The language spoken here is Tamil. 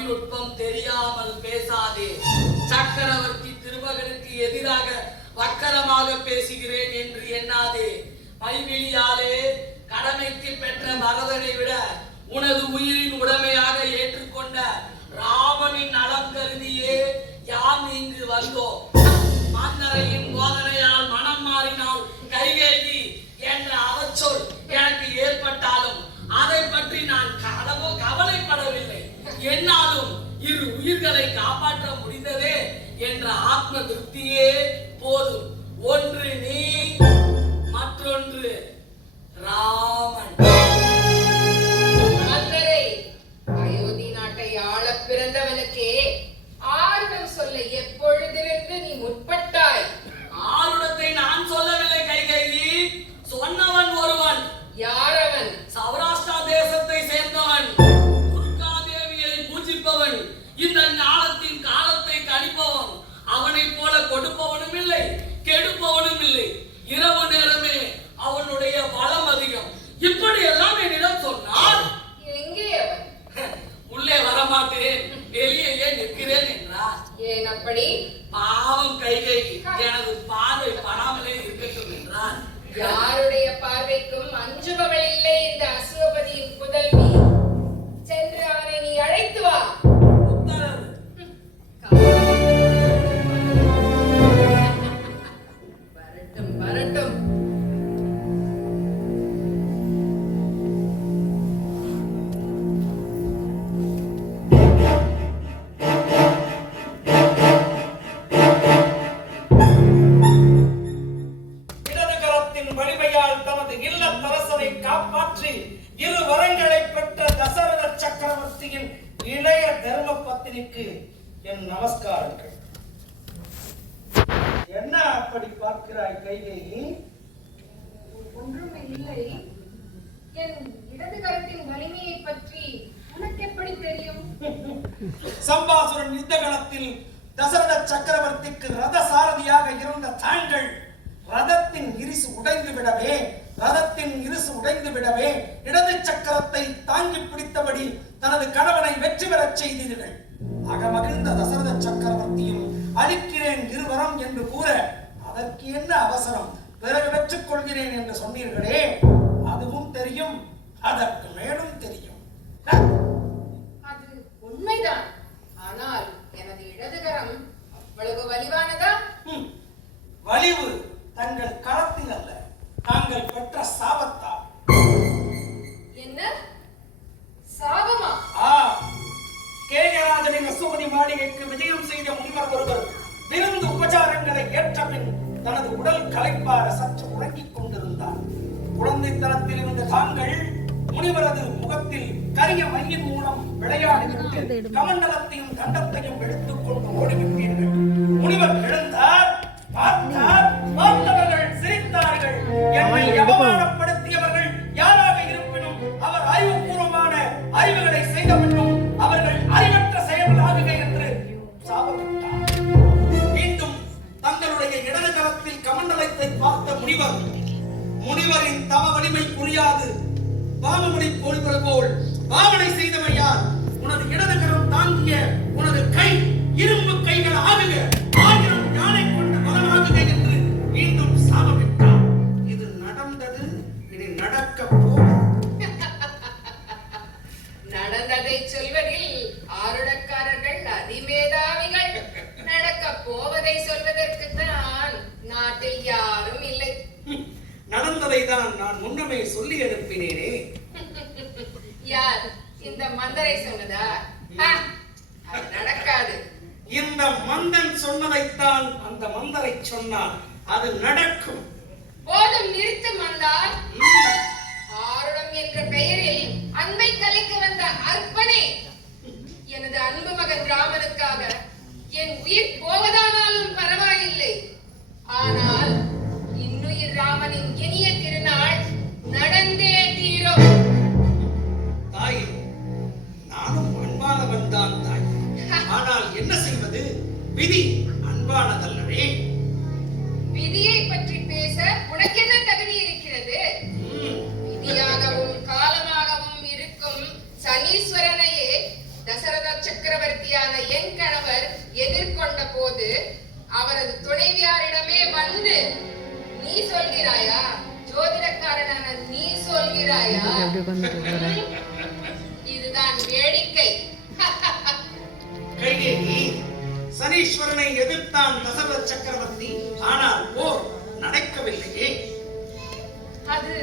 தொழில்நுட்பம் தெரியாமல் பேசாதே. சக்கரவர்த்தி திருமகனுக்கு எதிராக வக்கரமாக பேசுகிறேன் என்று எண்ணாதே. மைவிழியாலே உயிர்களை காப்பாற்ற முடிந்ததே என்ற ஆத்ம திருப்தியே போதும். ஒன்று நீ மற்றொன்று ராமன். அயோத்தி நாட்டை ஆள பிறந்தவனுக்கே யாருடைய பார்வைக்கும் அஞ்சுபவள் இல்லை இந்த அசுவபதியின் சக்கரவர்த்தியின் இளைய தர்ம பத்தினிக்கு என் நமஸ்காரங்கள். என்ன அப்படி பார்க்கிறாய் கைகேயி ஒன்றும் இல்லை என் இடது கரத்தின் வலிமையை பற்றி உனக்கு எப்படி தெரியும்? சம்பாசுரன் யுத்த களத்தில் தசரத சக்கரவர்த்திக்கு ரத சாரதியாக இருந்த தாங்கள் ரதத்தின் இரிசு உடைந்து விடவே ரதத்தின் இரிசு உடைந்து விடவே இடது சக்கரத்தை தாங்கி பிடித்தபடி தனது கணவனை வெற்றி பெறச் செய்தீர்கள் அகமகிழ்ந்த தசரத சக்கரவர்த்தியும் அளிக்கிறேன் இருவரம் என்று கூற அதற்கு என்ன அவசரம்? பிறகு பெற்றுக் கொள்கிறேன் என்று சொன்னீர்களே. அதுவும் தெரியும். அதற்கு மேலும் தெரியும். களைப்பார சற்று உறங்கிக் கொண்டிருந்தார் குழந்தைத்தனத்தில் இருந்த தாங்கள் முனிவரது முகத்தில் கரிய மையின் மூலம் விளையாடிவிட்டு கமண்டலத்தையும் தண்டத்தையும் எடுத்துக்கொண்டு ஓடிவிட்டீர்கள். தான் நான் முன்னமே சொல்லி அனுப்பினேனே யார்? இந்த மந்தரை சொன்னதா? அது நடக்காது. இந்த மந்தன் சொன்னதைத்தான் அந்த மந்தரை சொன்னான் அது நடக்கும். போதும் நிறுத்து மந்தார் ஆருடம் என்ற பெயரில் அன்பை கலைக்க வந்த அற்பனே இப்படி இதுதான் வேடிக்கை. கைகேயி சனீஸ்வரனை எதிர்த்தான் தசரத சக்கரவர்த்தி. ஆனால் போர் நடக்கவில்லையே. அது